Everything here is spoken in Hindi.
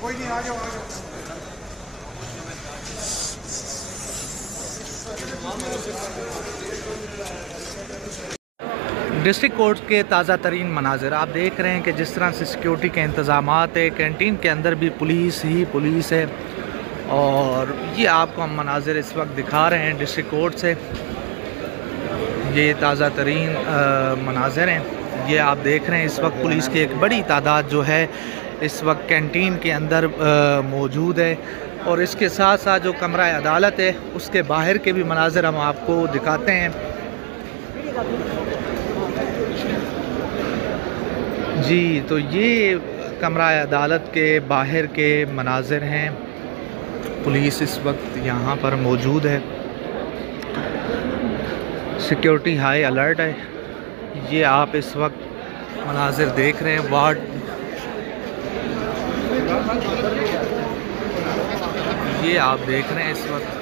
कोई नहीं, आ जाओ आ जाओ। डिस्ट्रिक्ट कोर्ट के ताज़ा तरीन मनाजिर आप देख रहे हैं कि जिस तरह से सिक्योरिटी के इंतज़ामात है, कैंटीन के अंदर भी पुलिस ही पुलिस है। और ये आपको हम मनाजिर इस वक्त दिखा रहे हैं डिस्ट्रिक्ट कोर्ट से। ये ताज़ा तरीन मनाजिर हैं। ये आप देख रहे हैं इस वक्त पुलिस की एक बड़ी तादाद जो है इस वक्त कैंटीन के अंदर मौजूद है। और इसके साथ साथ जो कमरा अदालत है उसके बाहर के भी मनाजिर हम आपको दिखाते हैं। जी, तो ये कमरा अदालत के बाहर के मनाजिर हैं। पुलिस इस वक्त यहाँ पर मौजूद है, सिक्योरिटी हाई अलर्ट है। ये आप इस वक्त मनाजिर देख रहे हैं वार्ड, ये आप देख रहे हैं इस वक्त